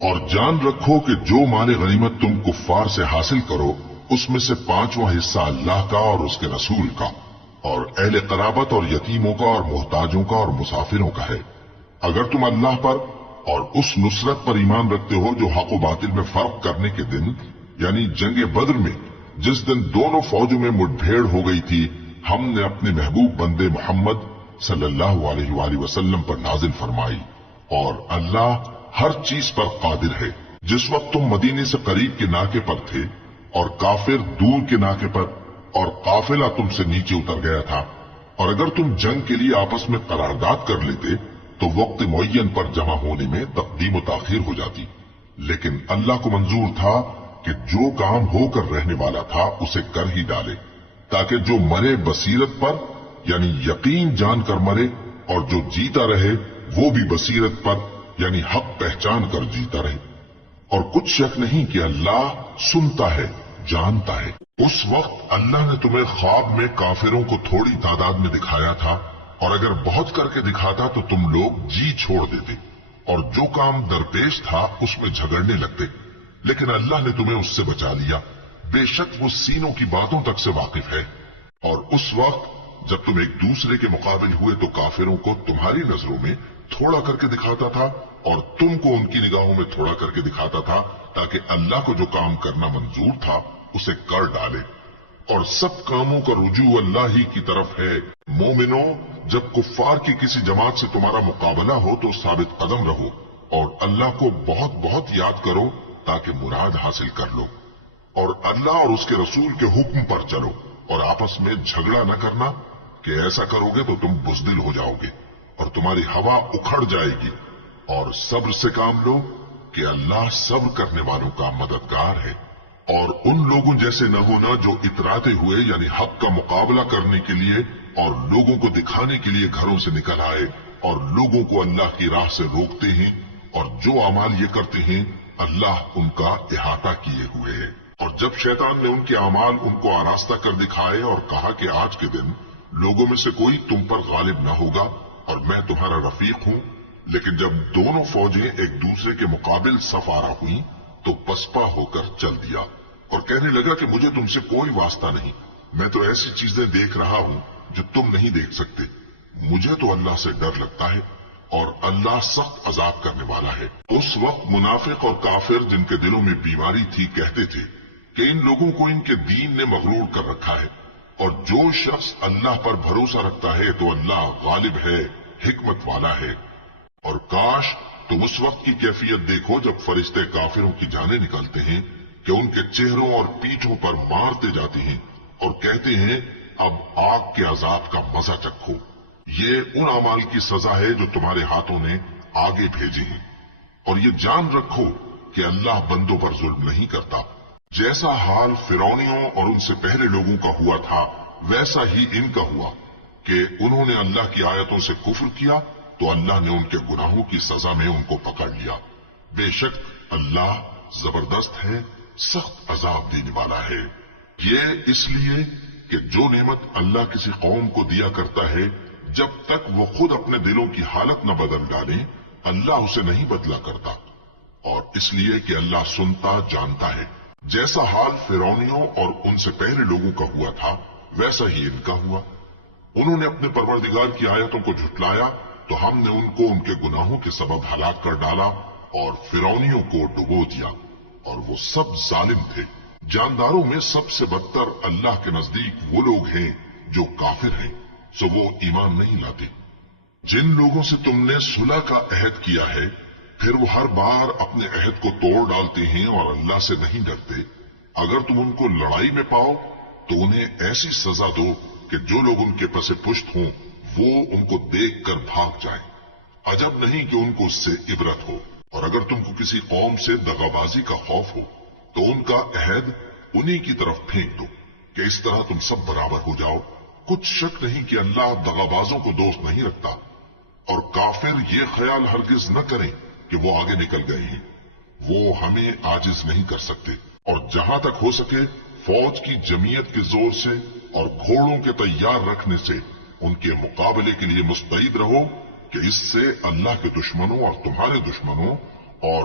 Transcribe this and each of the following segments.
اور جان رکھو کہ جو مال غنیمت تم کفار سے حاصل کرو اس میں سے 5واں حصہ اللہ کا اور اس کے رسول کا اور اہل قرابت اور یتیموں کا اور محتاجوں کا اور مسافروں کا ہے، اگر تم اللہ پر اور اس نصرت پر ایمان رکھتے ہو جو حق و باطل میں فرق کرنے کے دن یعنی جنگ بدر میں جس دن دونوں فوجوں میں مٹ بھیڑ ہو گئی تھی ہم نے اپنے محبوب بندے محمد صلی اللہ علیہ وآلہ وسلم پر نازل فرمائی، اور اللہ ہر چیز پر قادر ہے۔ جس وقت تم مدینے سے قریب کے ناکے پر تھے اور کافر دور کے ناکے پر اور قافلہ تم سے نیچے اتر گیا تھا، اور اگر تم جنگ کے لیے آپس میں قرارداد کر لیتے تو وقت معین پر جمع ہونے میں تقدیم و تاخیر ہو جاتی، لیکن اللہ کو منظور تھا کہ جو کام ہو کر رہنے والا تھا اسے کر ہی ڈالے، تاکہ جو مرے بصیرت پر یعنی یقین جان کر مرے اور جو جیتا رہے وہ بھی بصیرت پر یعنی حق پہچان کر جیتا رہے، اور کچھ شک نہیں کہ اللہ سنتا ہے جانتا ہے۔ اس وقت اللہ نے تمہیں خواب میں کافروں کو تھوڑی تعداد میں دکھایا تھا، اور اگر بہت کر کے دکھاتا تو تم لوگ جی چھوڑ دیتے اور جو کام درپیش تھا اس میں جھگڑنے لگتے، لیکن اللہ نے تمہیں اس سے بچا لیا، بے شک وہ سینوں کی باتوں تک سے واقف ہے۔ اور اس وقت جب تم ایک دوسرے کے مقابل ہوئے تو کافروں کو تمہاری نظروں میں تھوڑا کر کے دکھاتا تھا اور تم کو ان کی نگاہوں میں تھوڑا کر کے دکھاتا تھا، تاکہ اللہ کو جو کام کرنا منظور تھا اسے کر ڈالے، اور سب کاموں کا رجوع اللہ ہی کی طرف ہے۔ مومنوں، جب کفار کی کسی جماعت سے تمہارا مقابلہ ہو تو ثابت قدم رہو اور اللہ کو بہت بہت یاد کرو تاکہ مراد حاصل کر لو، اور اللہ اور اس کے رسول کے حکم پر چلو اور آپس میں جھگڑا نہ کرنا کہ ایسا کرو گے تو تم بزدل ہو جاؤ گے اور تمہاری ہوا اکھڑ جائے گی، اور صبر سے کام لو کہ اللہ صبر کرنے والوں کا مددگار ہے۔ اور ان لوگوں جیسے نہ ہونا جو اتراتے ہوئے یعنی حق کا مقابلہ کرنے کے لیے اور لوگوں کو دکھانے کے لیے گھروں سے نکل آئے اور لوگوں کو اللہ کی راہ سے روکتے ہیں، اور جو اعمال یہ کرتے ہیں اللہ ان کا احاطہ کیے ہوئے ہے۔ اور جب شیطان نے ان کے اعمال ان کو آراستہ کر دکھائے اور کہا کہ آج کے دن لوگوں میں سے کوئی تم پر غالب نہ ہوگا اور میں تمہارا رفیق ہوں، لیکن جب دونوں فوجیں ایک دوسرے کے مقابل صف آرا ہوئیں تو پسپا ہو کر چل دیا اور کہنے لگا کہ مجھے تم سے کوئی واسطہ نہیں، میں تو ایسی چیزیں دیکھ رہا ہوں جو تم نہیں دیکھ سکتے، مجھے تو اللہ سے ڈر لگتا ہے اور اللہ سخت عذاب کرنے والا ہے۔ اس وقت منافق اور کافر جن کے دلوں میں بیماری تھی کہتے تھے کہ ان لوگوں کو ان کے دین نے مغرور کر رکھا ہے، اور جو شخص اللہ پر بھروسہ رکھتا ہے تو اللہ غالب ہے، حکمت والا ہے۔ اور کاش تم اس وقت کی کیفیت دیکھو جب فرشتے کافروں کی جانیں نکالتے ہیں کہ ان کے چہروں اور پیٹھوں پر مارتے جاتے ہیں اور کہتے ہیں اب آگ کے عذاب کا مزہ چکھو، یہ ان اعمال کی سزا ہے جو تمہارے ہاتھوں نے آگے بھیجے ہیں، اور یہ جان رکھو کہ اللہ بندوں پر ظلم نہیں کرتا۔ جیسا حال فرعونیوں اور ان سے پہلے لوگوں کا ہوا تھا ویسا ہی ان کا ہوا کہ انہوں نے اللہ کی آیتوں سے کفر کیا تو اللہ نے ان کے گناہوں کی سزا میں ان کو پکڑ لیا، بے شک اللہ زبردست ہے، سخت عذاب دینے والا ہے۔ یہ اس لیے کہ جو نعمت اللہ کسی قوم کو دیا کرتا ہے جب تک وہ خود اپنے دلوں کی حالت نہ بدل ڈالیں اللہ اسے نہیں بدلا کرتا، اور اس لیے کہ اللہ سنتا جانتا ہے۔ جیسا حال فرعونیوں اور ان سے پہلے لوگوں کا ہوا تھا ویسا ہی ان کا ہوا، انہوں نے اپنے پروردگار کی آیتوں کو جھٹلایا تو ہم نے ان کو ان کے گناہوں کے سبب ہلاک کر ڈالا اور فرعونیوں کو ڈبو دیا، اور وہ سب ظالم تھے۔ جانداروں میں سب سے بدتر اللہ کے نزدیک وہ لوگ ہیں جو کافر ہیں، سو وہ ایمان نہیں لاتے۔ جن لوگوں سے تم نے صلح کا عہد کیا ہے پھر وہ ہر بار اپنے عہد کو توڑ ڈالتے ہیں اور اللہ سے نہیں ڈرتے، اگر تم ان کو لڑائی میں پاؤ تو انہیں ایسی سزا دو کہ جو لوگ ان کے پس پشت ہوں وہ ان کو دیکھ کر بھاگ جائیں، عجب نہیں کہ ان کو اس سے عبرت ہو۔ اور اگر تم کو کسی قوم سے دغابازی کا خوف ہو تو ان کا عہد انہی کی طرف پھینک دو کہ اس طرح تم سب برابر ہو جاؤ، کچھ شک نہیں کہ اللہ دغابازوں کو دوست نہیں رکھتا۔ اور کافر یہ خیال ہرگز نہ کریں کہ وہ آگے نکل گئے ہیں، وہ ہمیں عاجز نہیں کر سکتے، اور جہاں تک ہو سکے فوج کی جمعیت کے زور سے اور گھوڑوں کے تیار رکھنے سے ان کے مقابلے کے لیے مستعد رہو کہ اس سے اللہ کے دشمنوں اور تمہارے دشمنوں اور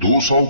200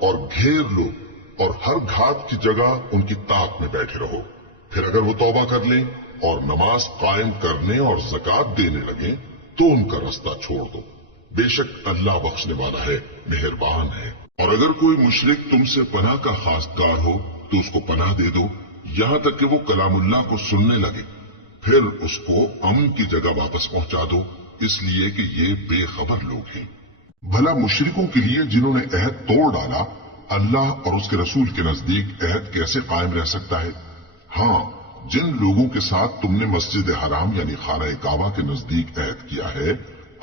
اور گھیر لو اور ہر گھات کی جگہ ان کی طاق میں بیٹھے رہو. پھر اگر وہ توبہ کر لیں اور نماز قائم کرنے اور زکات دینے لگیں تو ان کا رستہ چھوڑ دو. بے شک اللہ بخشنے والا ہے، مہربان ہے. اور اگر کوئی مشرک تم سے پناہ کا خواستگار ہو تو اس کو پناہ دے دو یہاں تک کہ وہ کلام اللہ کو سننے لگے. پھر اس کو امن کی جگہ واپس پہنچا دو، اس لیے کہ یہ بے خبر لوگ ہیں. بھلا مشرکوں کے لیے جنہوں نے عہد توڑ ڈالا اللہ اور اس کے رسول کے نزدیک عہد کیسے قائم رہ سکتا ہے؟ ہاں، جن لوگوں کے ساتھ تم نے مسجد حرام یعنی خانہ کعبہ کے نزدیک عہد کیا ہے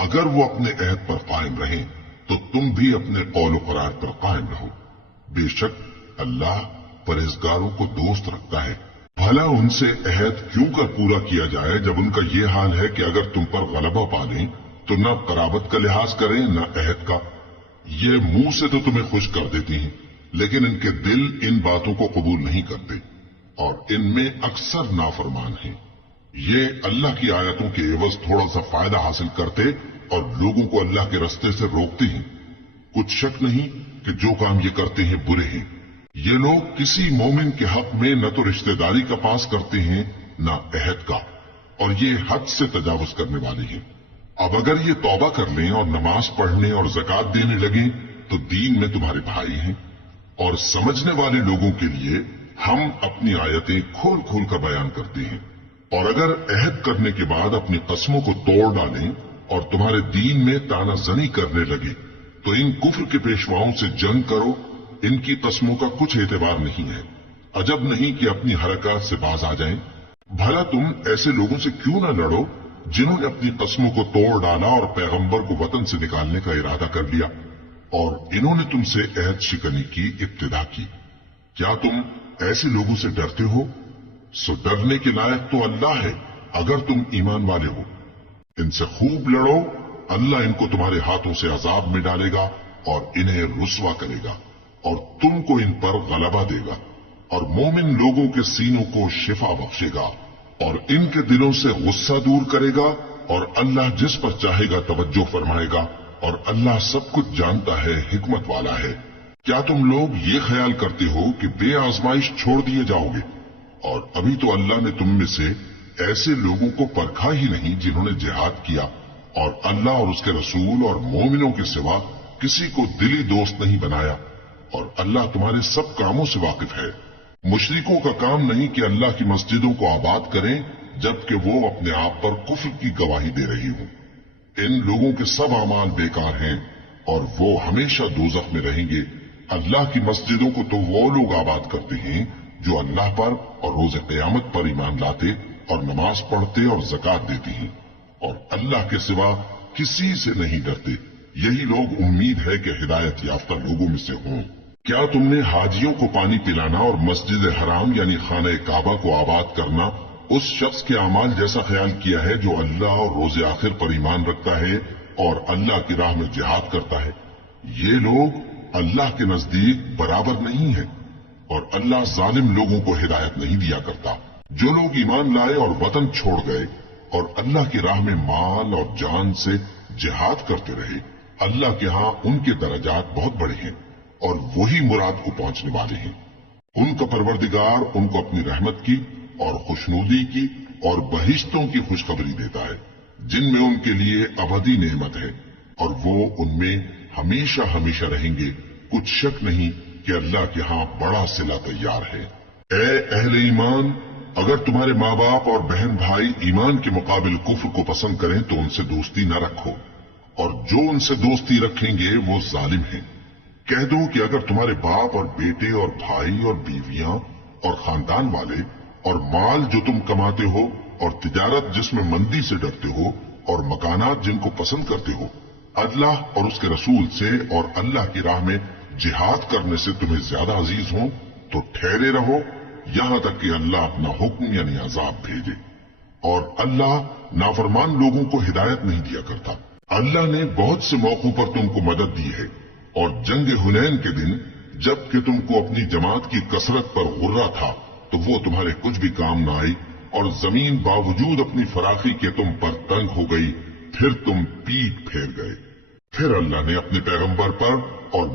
اگر وہ اپنے عہد پر قائم رہیں تو تم بھی اپنے قول و قرار پر قائم رہو. بے شک اللہ پرہیزگاروں کو دوست رکھتا ہے. بھلا ان سے عہد کیوں کر پورا کیا جائے جب ان کا یہ حال ہے کہ اگر تم پر غلبہ پا لیں تو نہ قرابت کا لحاظ کریں نہ عہد کا. یہ منہ سے تو تمہیں خوش کر دیتی ہیں لیکن ان کے دل ان باتوں کو قبول نہیں کرتے اور ان میں اکثر نافرمان ہیں. یہ اللہ کی آیتوں کے عوض تھوڑا سا فائدہ حاصل کرتے اور لوگوں کو اللہ کے رستے سے روکتے ہیں. کچھ شک نہیں کہ جو کام یہ کرتے ہیں برے ہیں. یہ لوگ کسی مومن کے حق میں نہ تو رشتہ داری کا پاس کرتے ہیں نہ عہد کا، اور یہ حد سے تجاوز کرنے والے ہیں. اب اگر یہ توبہ کر لیں اور نماز پڑھنے اور زکات دینے لگیں تو دین میں تمہارے بھائی ہیں. اور سمجھنے والے لوگوں کے لیے ہم اپنی آیتیں کھول کھول کر بیان کرتے ہیں. اور اگر عہد کرنے کے بعد اپنی قسموں کو توڑ ڈالیں اور تمہارے دین میں تانا زنی کرنے لگے تو ان کفر کے پیشواؤں سے جنگ کرو. ان کی قسموں کا کچھ اعتبار نہیں ہے. عجب نہیں کہ اپنی حرکات سے باز آ جائیں. بھلا تم ایسے لوگوں سے کیوں نہ لڑو جنہوں نے اپنی قسموں کو توڑ ڈالا اور پیغمبر کو وطن سے نکالنے کا ارادہ کر لیا اور انہوں نے تم سے عہد شکنی کی ابتدا کی. کیا تم ایسے لوگوں سے ڈرتے ہو؟ سو ڈرنے کے لائق تو اللہ ہے اگر تم ایمان والے ہو. ان سے خوب لڑو، اللہ ان کو تمہارے ہاتھوں سے عذاب میں ڈالے گا اور انہیں رسوا کرے گا اور تم کو ان پر غلبہ دے گا اور مومن لوگوں کے سینوں کو شفا بخشے گا اور ان کے دلوں سے غصہ دور کرے گا اور اللہ جس پر چاہے گا توجہ فرمائے گا اور اللہ سب کچھ جانتا ہے، حکمت والا ہے. کیا تم لوگ یہ خیال کرتے ہو کہ بے آزمائش چھوڑ دیے جاؤ گے؟ اور ابھی تو اللہ نے تم میں سے ایسے لوگوں کو پرکھا ہی نہیں جنہوں نے جہاد کیا اور اللہ اور اس کے رسول اور مومنوں کے سوا کسی کو دلی دوست نہیں بنایا اور اللہ تمہارے سب کاموں سے واقف ہے. مشرکوں کا کام نہیں کہ اللہ کی مسجدوں کو آباد کریں جبکہ وہ اپنے آپ پر کفر کی گواہی دے رہی ہوں. ان لوگوں کے سب اعمال بیکار ہیں اور وہ ہمیشہ دوزخ میں رہیں گے. اللہ کی مسجدوں کو تو وہ لوگ آباد کرتے ہیں جو اللہ پر اور روز قیامت پر ایمان لاتے اور نماز پڑھتے اور زکات دیتے ہیں اور اللہ کے سوا کسی سے نہیں ڈرتے. یہی لوگ امید ہے کہ ہدایت یافتہ لوگوں میں سے ہوں. کیا تم نے حاجیوں کو پانی پلانا اور مسجد حرام یعنی خانہ کعبہ کو آباد کرنا اس شخص کے اعمال جیسا خیال کیا ہے جو اللہ اور روز آخر پر ایمان رکھتا ہے اور اللہ کی راہ میں جہاد کرتا ہے؟ یہ لوگ اللہ کے نزدیک برابر نہیں ہیں اور اللہ ظالم لوگوں کو ہدایت نہیں دیا کرتا. جو لوگ ایمان لائے اور وطن چھوڑ گئے اور اللہ کی راہ میں مال اور جان سے جہاد کرتے رہے، اللہ کے ہاں ان کے درجات بہت بڑے ہیں اور وہی مراد کو پہنچنے والے ہیں. ان کا پروردگار ان کو اپنی رحمت کی اور خوشنودی کی اور بہشتوں کی خوشخبری دیتا ہے جن میں ان کے لیے ابدی نعمت ہے اور وہ ان میں ہمیشہ ہمیشہ رہیں گے. کچھ شک نہیں کہ اللہ کے ہاں بڑا صلہ تیار ہے. اے اہل ایمان، اگر تمہارے ماں باپ اور بہن بھائی ایمان کے مقابل کفر کو پسند کریں تو ان سے دوستی نہ رکھو اور جو ان سے دوستی رکھیں گے وہ ظالم ہیں. کہہ دو کہ اگر تمہارے باپ اور بیٹے اور بھائی اور بیویاں اور خاندان والے اور مال جو تم کماتے ہو اور تجارت جس میں مندی سے ڈرتے ہو اور مکانات جن کو پسند کرتے ہو اللہ اور اس کے رسول سے اور اللہ کی راہ میں جہاد کرنے سے تمہیں زیادہ عزیز ہوں تو ٹھہرے رہو یہاں تک کہ اللہ اپنا حکم یعنی عذاب بھیجے. اور اللہ نافرمان لوگوں کو ہدایت نہیں دیا کرتا. اللہ نے بہت سے موقعوں پر تم کو مدد دی ہے اور جنگ حنین کے دن جب کہ تم کو اپنی جماعت کی کثرت پر غرہ تھا تو وہ تمہارے کچھ بھی کام نہ آئی اور زمین باوجود اپنی فراخی کے تم پر تنگ ہو گئی، پھر تم پیٹ پھیر گئے. پھر اللہ نے اپنے پیغمبر پر اور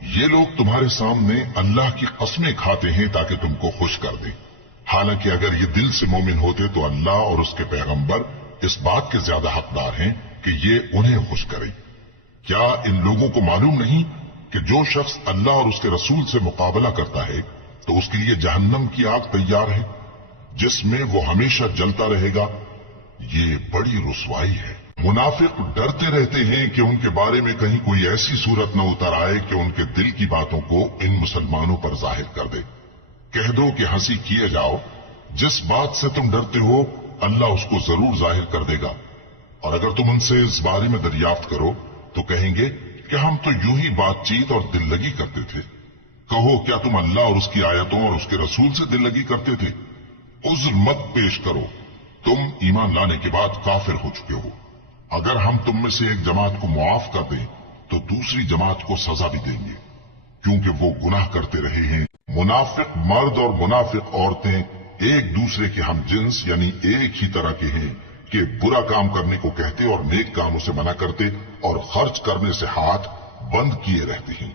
یہ لوگ تمہارے سامنے اللہ کی قسمیں کھاتے ہیں تاکہ تم کو خوش کر دیں، حالانکہ اگر یہ دل سے مومن ہوتے تو اللہ اور اس کے پیغمبر اس بات کے زیادہ حقدار ہیں کہ یہ انہیں خوش کریں۔ کیا ان لوگوں کو معلوم نہیں کہ جو شخص اللہ اور اس کے رسول سے مقابلہ کرتا ہے تو اس کے لیے جہنم کی آگ تیار ہے جس میں وہ ہمیشہ جلتا رہے گا؟ یہ بڑی رسوائی ہے۔ منافق ڈرتے رہتے ہیں کہ ان کے بارے میں کہیں کوئی ایسی صورت نہ اتر آئے کہ ان کے دل کی باتوں کو ان مسلمانوں پر ظاہر کر دے۔ کہہ دو کہ ہنسی کیے جاؤ، جس بات سے تم ڈرتے ہو اللہ اس کو ضرور ظاہر کر دے گا، اور اگر تم ان سے اس بارے میں دریافت کرو تو کہیں گے کہ ہم تو یوں ہی بات چیت اور دل لگی کرتے تھے۔ کہو کیا تم اللہ اور اس کی آیتوں اور اس کے رسول سے دل لگی کرتے تھے؟ عذر مت پیش کرو، تم ایمان لانے کے بعد کافر ہو چکے ہو۔ اگر ہم تم میں سے ایک جماعت کو معاف کر دیں تو دوسری جماعت کو سزا بھی دیں گے، کیونکہ وہ گناہ کرتے رہے ہیں۔ منافق مرد اور منافق عورتیں ایک دوسرے کے ہم جنس یعنی ایک ہی طرح کے ہیں کہ برا کام کرنے کو کہتے اور نیک کاموں سے منع کرتے اور خرچ کرنے سے ہاتھ بند کیے رہتے ہیں۔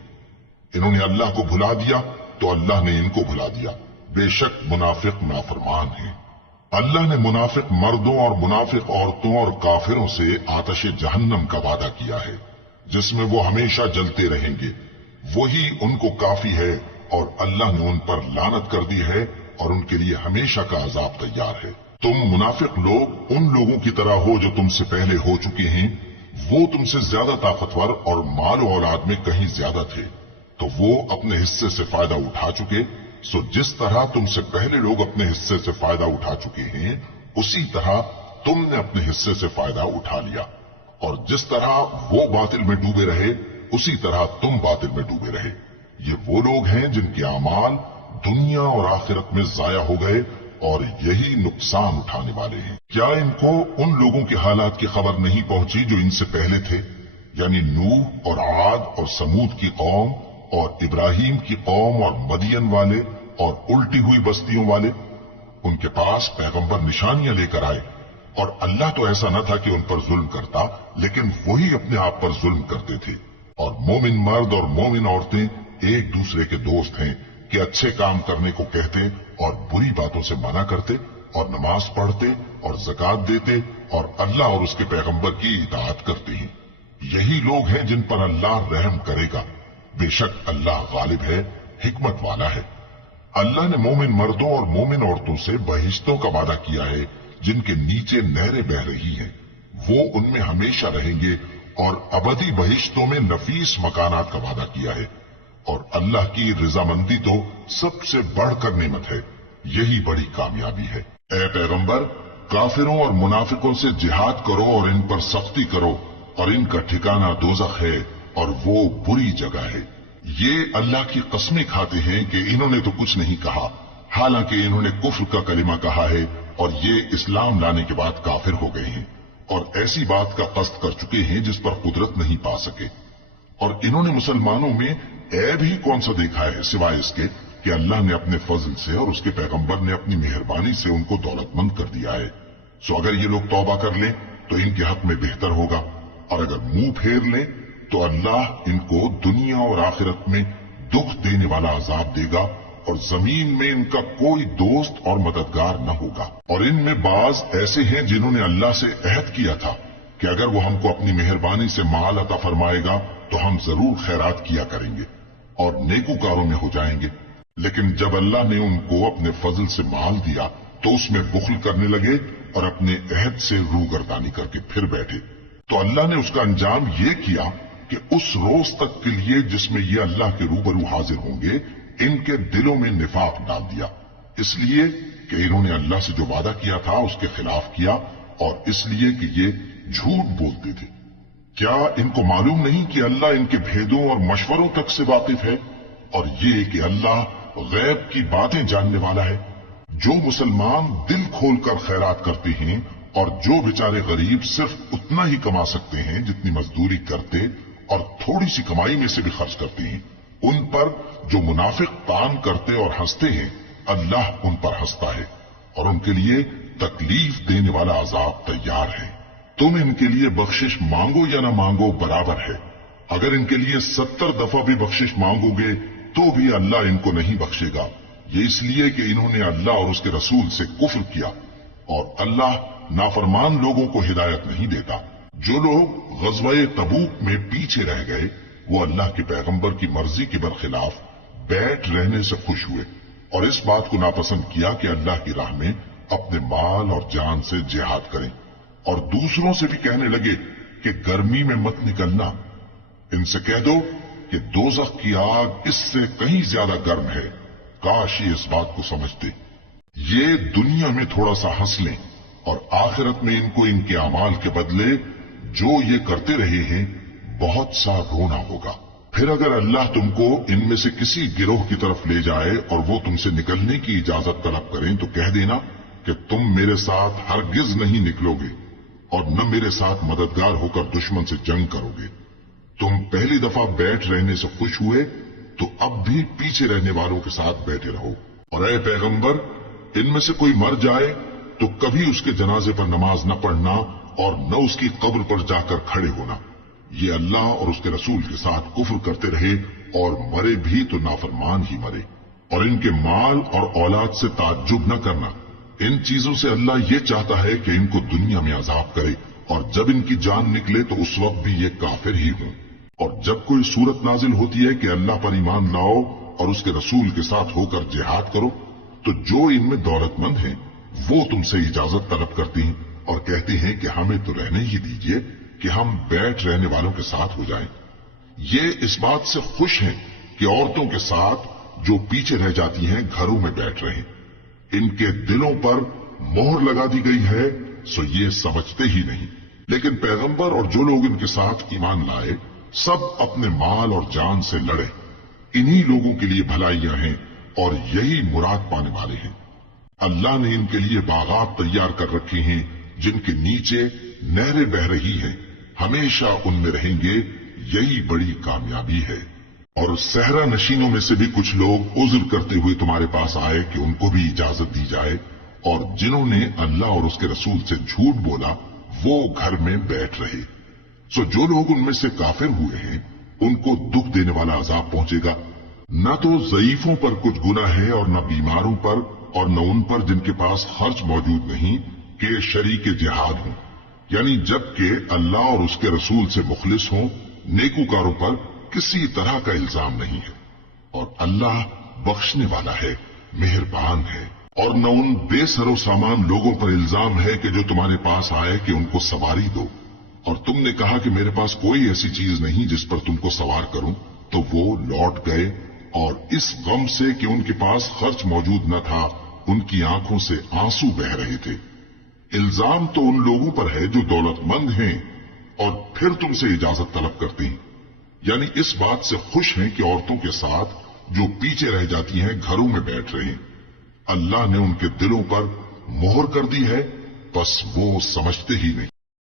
انہوں نے اللہ کو بھلا دیا تو اللہ نے ان کو بھلا دیا، بے شک منافق نافرمان ہیں۔ اللہ نے منافق مردوں اور منافق عورتوں اور کافروں سے آتش جہنم کا وعدہ کیا ہے جس میں وہ ہمیشہ جلتے رہیں گے، وہی ان کو کافی ہے، اور اللہ نے ان پر لعنت کر دی ہے اور ان کے لیے ہمیشہ کا عذاب تیار ہے۔ تم منافق لوگ ان لوگوں کی طرح ہو جو تم سے پہلے ہو چکے ہیں، وہ تم سے زیادہ طاقتور اور مال و اولاد میں کہیں زیادہ تھے تو وہ اپنے حصے سے فائدہ اٹھا چکے، سو جس طرح تم سے پہلے لوگ اپنے حصے سے فائدہ اٹھا چکے ہیں اسی طرح تم نے اپنے حصے سے فائدہ اٹھا لیا، اور جس طرح وہ باطل میں ڈوبے رہے اسی طرح تم باطل میں ڈوبے رہے۔ یہ وہ لوگ ہیں جن کے اعمال دنیا اور آخرت میں ضائع ہو گئے اور یہی نقصان اٹھانے والے ہیں۔ کیا ان کو ان لوگوں کے حالات کی خبر نہیں پہنچی جو ان سے پہلے تھے، یعنی نوح اور عاد اور سمود کی قوم اور ابراہیم کی قوم اور مدین والے اور الٹی ہوئی بستیوں والے؟ ان کے پاس پیغمبر نشانیاں لے کر آئے، اور اللہ تو ایسا نہ تھا کہ ان پر ظلم کرتا، لیکن وہی اپنے آپ پر ظلم کرتے تھے۔ اور مومن مرد اور مومن عورتیں ایک دوسرے کے دوست ہیں کہ اچھے کام کرنے کو کہتے اور بری باتوں سے منع کرتے اور نماز پڑھتے اور زکوٰۃ دیتے اور اللہ اور اس کے پیغمبر کی اطاعت کرتے ہیں۔ یہی لوگ ہیں جن پر اللہ رحم کرے گا، بے شک اللہ غالب ہے، حکمت والا ہے۔ اللہ نے مومن مردوں اور مومن عورتوں سے بہشتوں کا وعدہ کیا ہے جن کے نیچے نہریں بہ رہی ہیں، وہ ان میں ہمیشہ رہیں گے، اور ابدی بہشتوں میں نفیس مکانات کا وعدہ کیا ہے، اور اللہ کی رضامندی تو سب سے بڑھ کر نعمت ہے، یہی بڑی کامیابی ہے۔ اے پیغمبر، کافروں اور منافقوں سے جہاد کرو اور ان پر سختی کرو، اور ان کا ٹھکانہ دوزخ ہے اور وہ بری جگہ ہے۔ یہ اللہ کی قسمیں کھاتے ہیں کہ انہوں نے تو کچھ نہیں کہا، حالانکہ انہوں نے کفر کا کلمہ کہا ہے اور یہ اسلام لانے کے بعد کافر ہو گئے ہیں، اور ایسی بات کا قصد کر چکے ہیں جس پر قدرت نہیں پا سکے۔ اور انہوں نے مسلمانوں میں عیب ہی کون سا دیکھا ہے سوائے اس کے کہ اللہ نے اپنے فضل سے اور اس کے پیغمبر نے اپنی مہربانی سے ان کو دولت مند کر دیا ہے۔ سو اگر یہ لوگ توبہ کر لیں تو ان کے حق میں بہتر ہوگا، اور اگر منہ پھیر لیں تو اللہ ان کو دنیا اور آخرت میں دکھ دینے والا عذاب دے گا، اور زمین میں ان کا کوئی دوست اور مددگار نہ ہوگا۔ اور ان میں بعض ایسے ہیں جنہوں نے اللہ سے عہد کیا تھا کہ اگر وہ ہم کو اپنی مہربانی سے مال عطا فرمائے گا تو ہم ضرور خیرات کیا کریں گے اور نیکوکاروں میں ہو جائیں گے، لیکن جب اللہ نے ان کو اپنے فضل سے مال دیا تو اس میں بخل کرنے لگے اور اپنے عہد سے روگردانی کر کے پھر بیٹھے۔ تو اللہ نے اس کا انجام یہ کیا کہ اس روز تک کے لیے جس میں یہ اللہ کے روبرو حاضر ہوں گے ان کے دلوں میں نفاق ڈال دیا، اس لیے کہ انہوں نے اللہ سے جو وعدہ کیا تھا اس کے خلاف کیا، اور اس لیے کہ یہ جھوٹ بولتے تھے۔ کیا ان کو معلوم نہیں کہ اللہ ان کے بھیدوں اور مشوروں تک سے واقف ہے، اور یہ کہ اللہ غیب کی باتیں جاننے والا ہے؟ جو مسلمان دل کھول کر خیرات کرتے ہیں اور جو بیچارے غریب صرف اتنا ہی کما سکتے ہیں جتنی مزدوری کرتے اور تھوڑی سی کمائی میں سے بھی خرچ کرتے ہیں، ان پر جو منافق تان کرتے اور ہنستے ہیں اللہ ان پر ہنستا ہے، اور ان کے لیے تکلیف دینے والا عذاب تیار ہے۔ تم ان کے لیے بخشش مانگو یا نہ مانگو برابر ہے، اگر ان کے لیے 70 دفعہ بھی بخشش مانگو گے تو بھی اللہ ان کو نہیں بخشے گا، یہ اس لیے کہ انہوں نے اللہ اور اس کے رسول سے کفر کیا، اور اللہ نافرمان لوگوں کو ہدایت نہیں دیتا۔ جو لوگ غزوہ تبوک میں پیچھے رہ گئے وہ اللہ کے پیغمبر کی مرضی کے برخلاف بیٹھ رہنے سے خوش ہوئے اور اس بات کو ناپسند کیا کہ اللہ کی راہ میں اپنے مال اور جان سے جہاد کریں، اور دوسروں سے بھی کہنے لگے کہ گرمی میں مت نکلنا، ان سے کہہ دو کہ دوزخ کی آگ اس سے کہیں زیادہ گرم ہے، کاش یہ اس بات کو سمجھتے۔ یہ دنیا میں تھوڑا سا ہنس لیں اور آخرت میں ان کو ان کے اعمال کے بدلے جو یہ کرتے رہے ہیں بہت سا رونا ہوگا۔ پھر اگر اللہ تم کو ان میں سے کسی گروہ کی طرف لے جائے اور وہ تم سے نکلنے کی اجازت طلب کریں تو کہہ دینا کہ تم میرے ساتھ ہرگز نہیں نکلو گے اور نہ میرے ساتھ مددگار ہو کر دشمن سے جنگ کرو گے۔ تم پہلی دفعہ بیٹھ رہنے سے خوش ہوئے تو اب بھی پیچھے رہنے والوں کے ساتھ بیٹھے رہو، اور اے پیغمبر ان میں سے کوئی مر جائے تو کبھی اس کے جنازے پر نماز نہ پڑھنا اور نہ اس کی قبر پر جا کر کھڑے ہونا، یہ اللہ اور اس کے رسول کے ساتھ کفر کرتے رہے اور مرے بھی تو نافرمان ہی مرے۔ اور ان کے مال اور اولاد سے تعجب نہ کرنا، ان چیزوں سے اللہ یہ چاہتا ہے کہ ان کو دنیا میں عذاب کرے اور جب ان کی جان نکلے تو اس وقت بھی یہ کافر ہی ہوں۔ اور جب کوئی صورت نازل ہوتی ہے کہ اللہ پر ایمان لاؤ اور اس کے رسول کے ساتھ ہو کر جہاد کرو تو جو ان میں دولت مند ہیں وہ تم سے اجازت طلب کرتی ہیں اور کہتے ہیں کہ ہمیں تو رہنے ہی دیجئے کہ ہم بیٹھ رہنے والوں کے ساتھ ہو جائیں۔ یہ اس بات سے خوش ہیں کہ عورتوں کے ساتھ جو پیچھے رہ جاتی ہیں گھروں میں بیٹھ رہے، ان کے دلوں پر مہر لگا دی گئی ہے سو یہ سمجھتے ہی نہیں۔ لیکن پیغمبر اور جو لوگ ان کے ساتھ ایمان لائے سب اپنے مال اور جان سے لڑے، انہی لوگوں کے لیے بھلائیاں ہیں اور یہی مراد پانے والے ہیں۔ اللہ نے ان کے لیے باغات تیار کر رکھے ہیں جن کے نیچے نہریں بہ رہی ہیں، ہمیشہ ان میں رہیں گے، یہی بڑی کامیابی ہے۔ اور صحرا نشینوں میں سے بھی کچھ لوگ عذر کرتے ہوئے تمہارے پاس آئے کہ ان کو بھی اجازت دی جائے، اور جنہوں نے اللہ اور اس کے رسول سے جھوٹ بولا وہ گھر میں بیٹھ رہے۔ سو جو لوگ ان میں سے کافر ہوئے ہیں ان کو دکھ دینے والا عذاب پہنچے گا، نہ تو ضعیفوں پر کچھ گناہ ہے اور نہ بیماروں پر اور نہ ان پر جن کے پاس خرچ موجود نہیں کہ شریک جہاد ہوں، یعنی جب کہ اللہ اور اس کے رسول سے مخلص ہوں، نیکوکاروں پر کسی طرح کا الزام نہیں ہے، اور اللہ بخشنے والا ہے، مہربان ہے۔ اور نہ ان بے سر و سامان لوگوں پر الزام ہے کہ جو تمہارے پاس آئے کہ ان کو سواری دو، اور تم نے کہا کہ میرے پاس کوئی ایسی چیز نہیں جس پر تم کو سوار کروں، تو وہ لوٹ گئے اور اس غم سے کہ ان کے پاس خرچ موجود نہ تھا ان کی آنکھوں سے آنسو بہ رہے تھے۔ الزام تو ان لوگوں پر ہے جو دولت مند ہیں اور پھر تم سے اجازت طلب کرتے ہیں، یعنی اس بات سے خوش ہیں کہ عورتوں کے ساتھ جو پیچھے رہ جاتی ہیں گھروں میں بیٹھ رہے ہیں۔ اللہ نے ان کے دلوں پر مہر کر دی ہے، بس وہ سمجھتے ہی نہیں۔